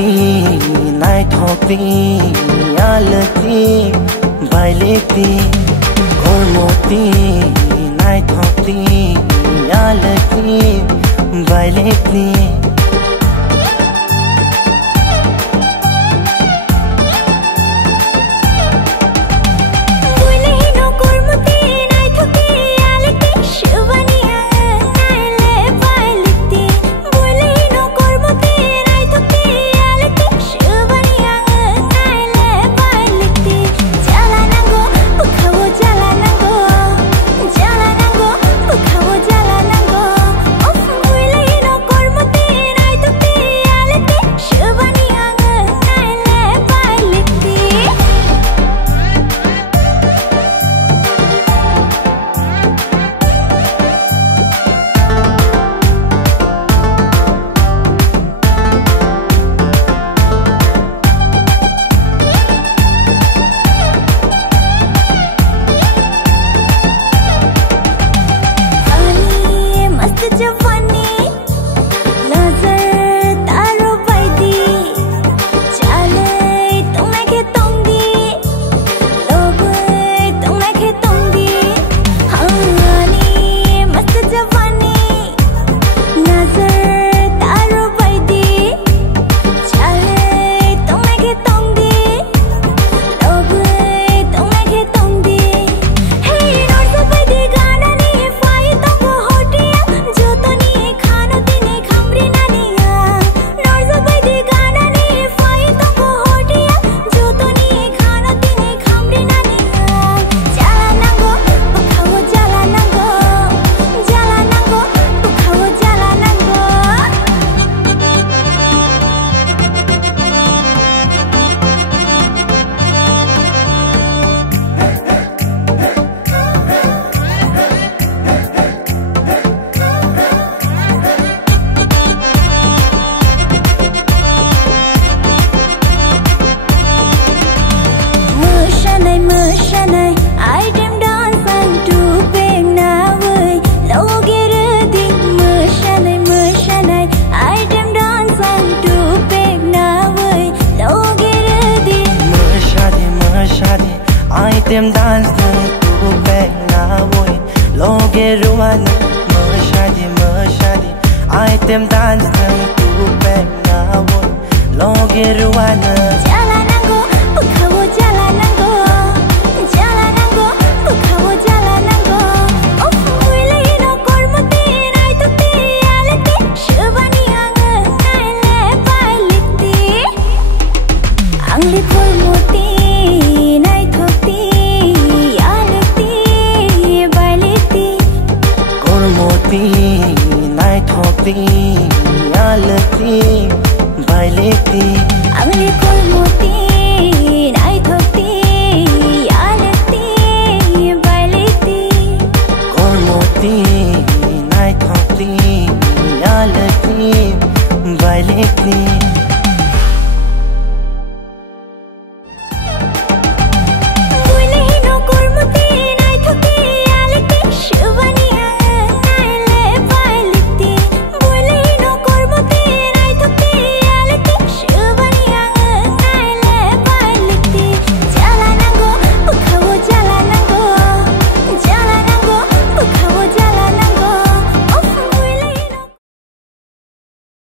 नाय थोकती आलती बाइलेती मोती नाय थोकती आलती बाइलेती Item dance tu back na boy loge ruan mashadi item dance tu back na boy loge ruan jalanango pukhawo jalanango pukhawo jalanango of muile no kormati nai tukti alati shubani ang naile pailiti angli kormati नाय थोकती आलती बाइलेती अगले कोई